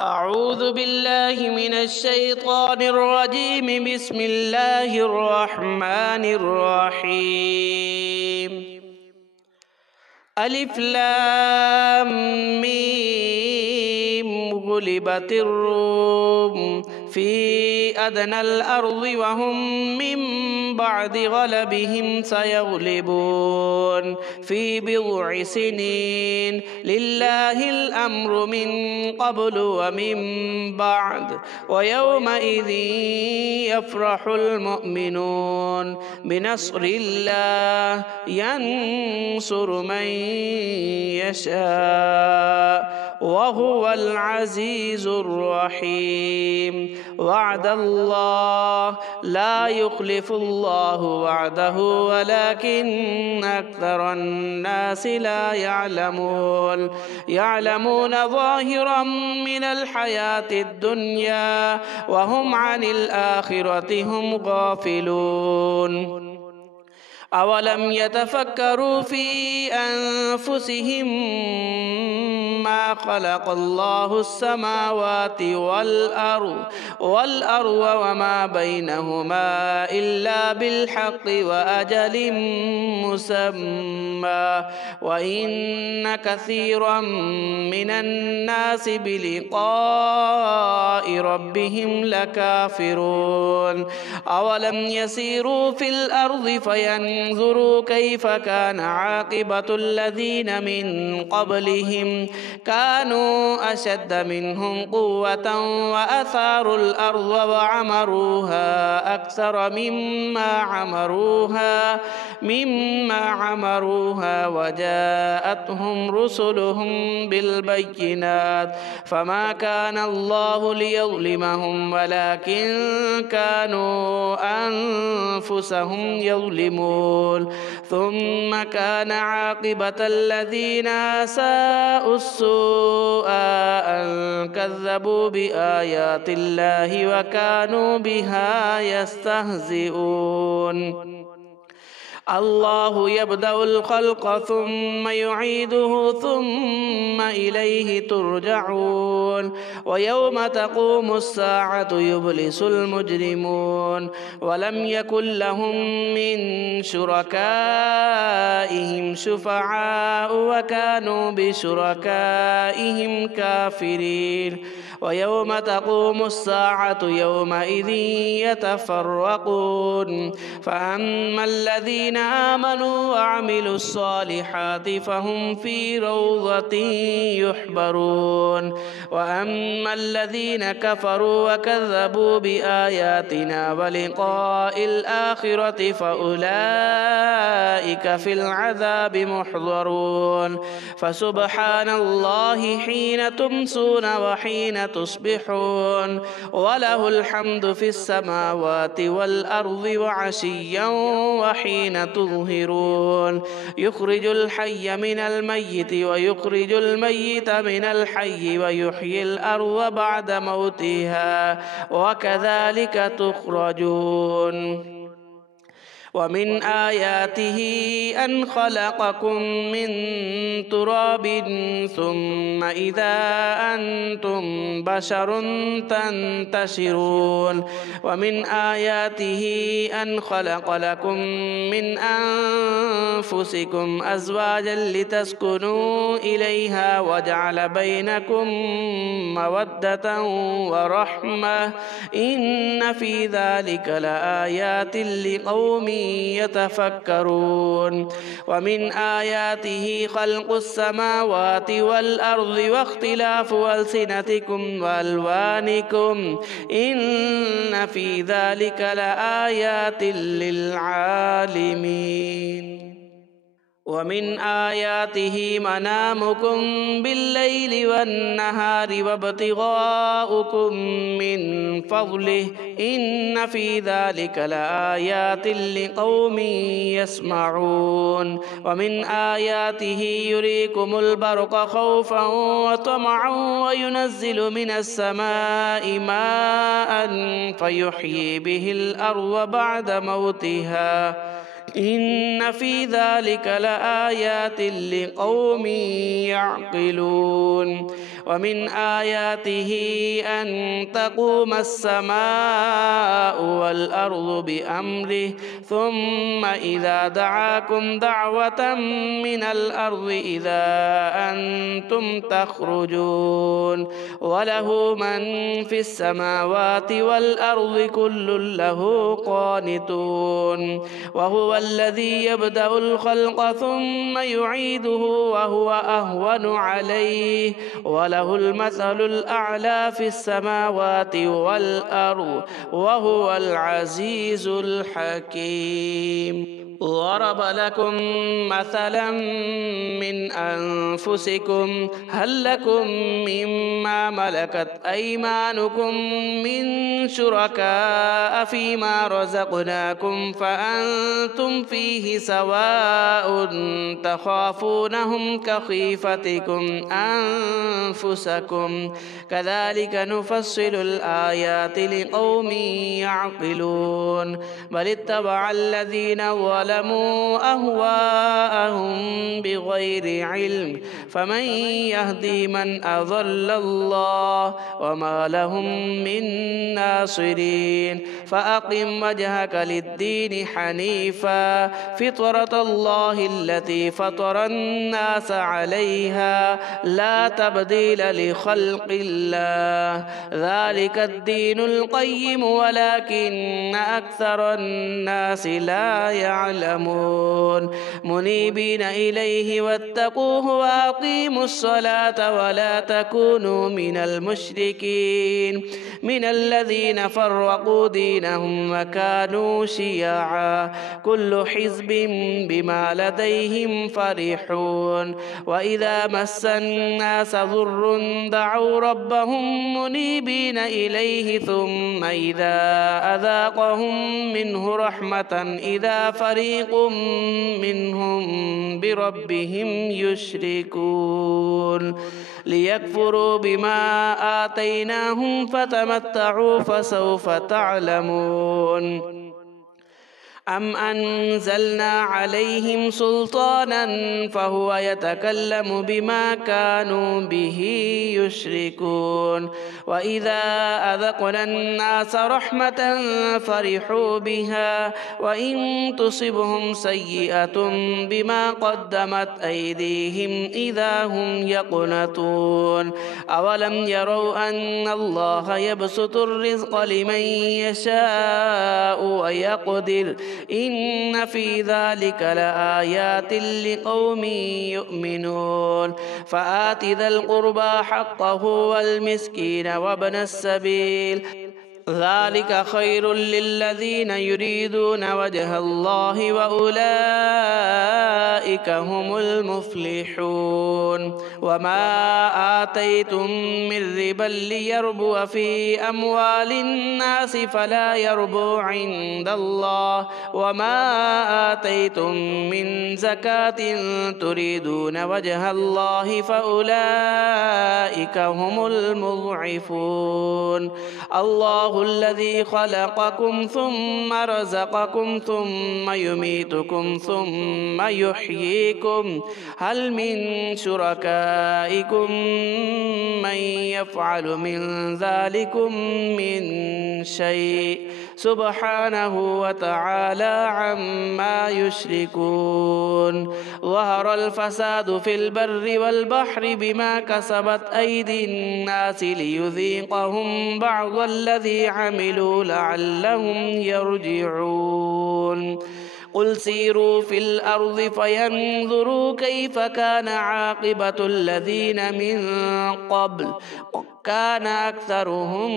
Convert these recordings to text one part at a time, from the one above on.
أعوذ بالله من الشيطان الرجيم. بسم الله الرحمن الرحيم. ألف لام ميم. غلبت الروم في أدنى الأرض وهم من بعد غلبهم سيغلبون في بضع سنين. لله الأمر من قبل ومن بعد ويومئذ يفرح المؤمنون بنصر الله ينصر من يشاء وهو العزيز الرحيم. وعد الله لا يخلف الله وعده ولكن أكثر الناس لا يعلمون ظاهرا من الحياة الدنيا وهم عن الآخرة هم غافلون. أولم يتفكروا في أنفسهم ما خلق الله السماوات والأرض وما بينهما إلا بالحق وأجل مسمى وإن كثيرا من الناس بلقاء ربهم لكافرون. أولم يسيروا في الأرض فينظروا كيف كان عاقبة الذين من قبلهم كانوا أشد منهم قوة وأثاروا الأرض وعمروها أكثر مما عمروها وجاءتهم رسلهم بالبينات فما كان الله ليظلمهم ولكن كانوا أنفسهم يظلمون. ثم كان عاقبة الذين أساءوا السوء أن كذبوا بآيات الله وكانوا بها يستهزئون. الله يبدأ الخلق ثم يعيده ثم إليه ترجعون. ويوم تقوم الساعة يبلس المجرمون ولم يكن لهم من شركائهم شفعاء وكانوا بشركائهم كافرين. ويوم تقوم الساعة يومئذ يتفرقون فأما الذين آمنوا وعملوا الصالحات فهم في روضة يحبرون وأما الذين كفروا وكذبوا بآياتنا ولقاء الآخرة فأولئك في العذاب محضرون. فسبحان الله حين تمسون وحين تصبحون وله الحمد في السماوات والأرض وعشيا وحين تظهرون. يخرج الحي من الميت ويخرج الميت من الحي ويحيي الأرض بعد موتها وكذلك تخرجون. ومن آياته أن خلقكم من تراب ثم إذا أنتم بشر تنتشرون. ومن آياته أن خلق لكم من أنفسكم أزواجا لتسكنوا إليها وجعل بينكم مودة ورحمة إن في ذلك لآيات لقوم يتفكرون. ومن آياته خلق السماوات والأرض واختلاف ألسنتكم وألوانكم إن في ذلك لآيات للعالمين. ومن آياته منامكم بالليل والنهار وابتغاؤكم من فضله إن في ذلك لآيات لقوم يسمعون. ومن آياته يريكم البرق خوفا وطمعا وينزل من السماء ماء فيحيي به الأرض بعد موتها إن في ذلك لآيات لقوم يعقلون ومن آياته أن تقوم السماء والأرض بأمره ثم إذا دعاكم دعوة من الأرض إذا أنتم تخرجون وله من في السماوات والأرض كل له قانتون وهو الذي يبدأ الخلق ثم يعيده وهو أهون عليه وله المثل الأعلى في السماوات والأرض وهو العزيز الحكيم ضرب لكم مثلا من أنفسكم هل لكم مما ملكت أيمانكم من شركاء فيما رزقناكم فأنتم فيه سواء تخافونهم كخيفتكم أنفسكم كذلك نفصل الآيات لقوم يعقلون بل اتبع الذين ظلموا أهواءهم بغير علم فمن يهدي من أضل الله وما لهم من ناصرين فأقم وجهك للدين حنيفا فطرة الله التي فطر الناس عليها لا تبديل لخلق الله ذلك الدين القيم ولكن أكثر الناس لا يعلمون منيبين إليه واتقوه وأقيموا الصلاة ولا تكونوا من المشركين من الذين فرقوا دينهم وكانوا شيعا كل حزب بما لديهم فرحون وإذا مس الناس ضر دعوا ربهم منيبين إليه ثم إذا أذاقهم منه رحمة إذا فريق منهم بربهم يشركون ليكفروا بما آتيناهم فتمتعوا فسوف تعلمون أم أنزلنا عليهم سلطانا فهو يتكلم بما كانوا به يشركون وإذا أذقنا الناس رحمة فرحوا بها وإن تصبهم سيئة بما قدمت أيديهم إذا هم يقنطون أولم يروا أن الله يبسط الرزق لمن يشاء ويقدر إن في ذلك لآيات لقوم يؤمنون فآت ذا القربى حقه والمسكين وابن السبيل ذلك خير للذين يريدون وجه الله وأولئك هم المفلحون وما آتيتم من ربا ليربو في أموال الناس فلا يربو عند الله وما آتيتم من زكاة تريدون وجه الله فأولئك هم المضعفون الله الذي خلقكم ثم رزقكم ثم يميتكم ثم يحييكم هل من شركائكم من يفعل من ذلكم من شيء سبحانه وتعالى عما يشركون ظهر الفساد في البر والبحر بما كسبت أيدي الناس ليذيقهم بعض الذي عملوا لعلهم يرجعون قل سيروا في الأرض فينظروا كيف كان عاقبة الذين من قبل كان أكثرهم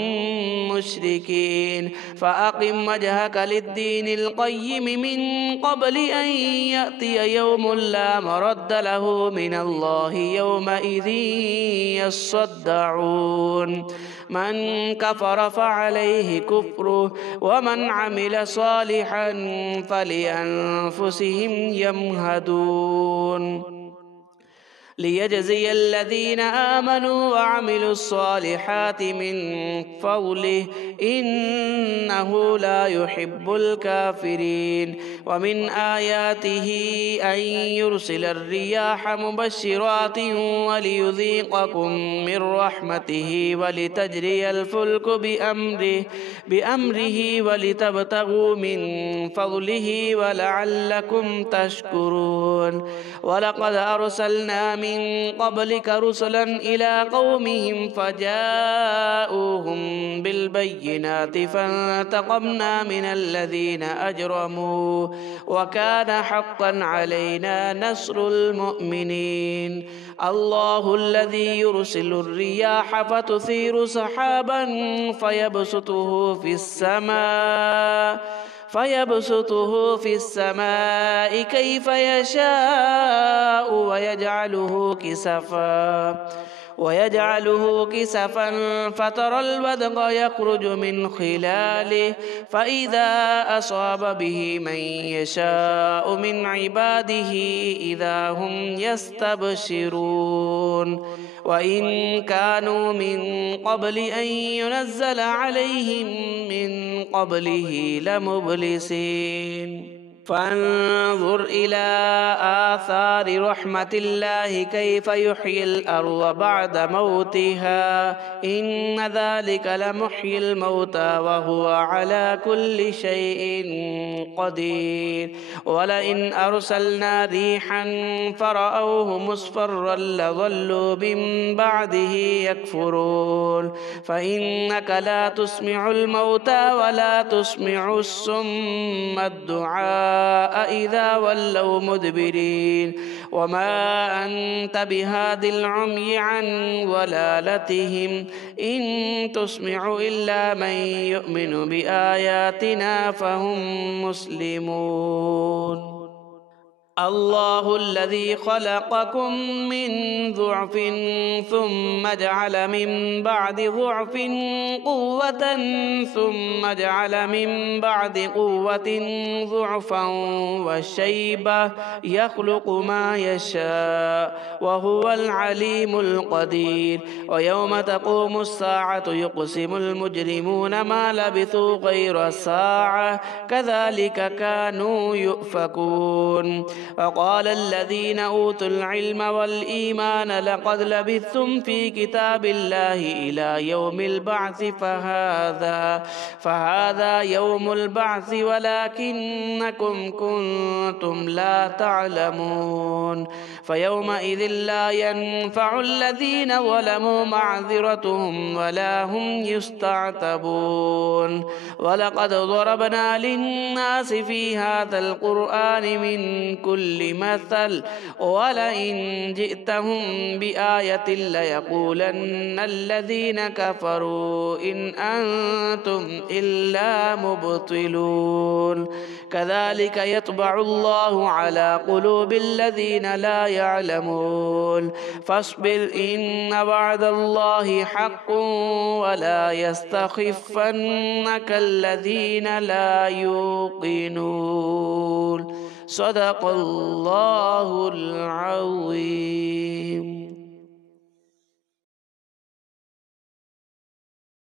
مشركين فأقم وجهك للدين القيم من قبل أن يأتي يوم لا مرد له من الله يومئذ يصدعون من كفر فعليه كفره ومن عمل صالحا فلأنفسهم يمهدون ليجزي الذين آمنوا وعملوا الصالحات من فضله إنه لا يحب الكافرين. ومن آياته أن يرسل الرياح مبشرات وليذيقكم من رحمته ولتجري الفلك بأمره ولتبتغوا من فضله ولعلكم تشكرون. ولقد أرسلنا من قبلك رسلا إلى قومهم فجاءوهم بالبينات فانتقمنا من الذين أجرموا وكان حقا علينا نصر المؤمنين. الله الذي يرسل الرياح فتثير سحابا فيبسطه في السماء كيف يشاء ويجعله كسفا فترى الودق يخرج من خلاله فإذا أصاب به من يشاء من عباده إذا هم يستبشرون. وإن كانوا من قبل أن ينزل عليهم من قبله لمبلسين. فانظر إلى آثار رحمة الله كيف يحيي الأرض بعد موتها إن ذلك لمحيي الموتى وهو على كل شيء قدير. ولئن أرسلنا ريحا فرأوه مصفرا لظلوا من بعده يكفرون. فإنك لا تسمع الموتى ولا تسمع الصم الدعاء إذا ولوا مدبرين. وما أنت بهاد العمي عن ضلالتهم إن تسمع إلا من يؤمن بآياتنا فهم مسلمون. الله الذي خلقكم من ضعف ثم جعل من بعد ضعف قوة ثم جعل من بعد قوة ضعفا وشيبة يخلق ما يشاء وهو العليم القدير. ويوم تقوم الساعة يقسم المجرمون ما لبثوا غير ساعة كذلك كانوا يؤفكون. وقال الذين أوتوا العلم والإيمان لقد لبثتم في كتاب الله إلى يوم البعث فهذا يوم البعث ولكنكم كنتم لا تعلمون. فيومئذ لا ينفع الذين ظلموا معذرتهم ولا هم يستعتبون. ولقد ضربنا للناس في هذا القرآن من كل مثل ولئن جئتهم بآية ليقولن الذين كفروا إن أنتم إلا مبطلون. كذلك يطبع الله على قلوب الذين لا يعلمون. فاصبر إن وعد الله حق ولا يستخفنك الذين لا يوقنون. صدق الله العظيم.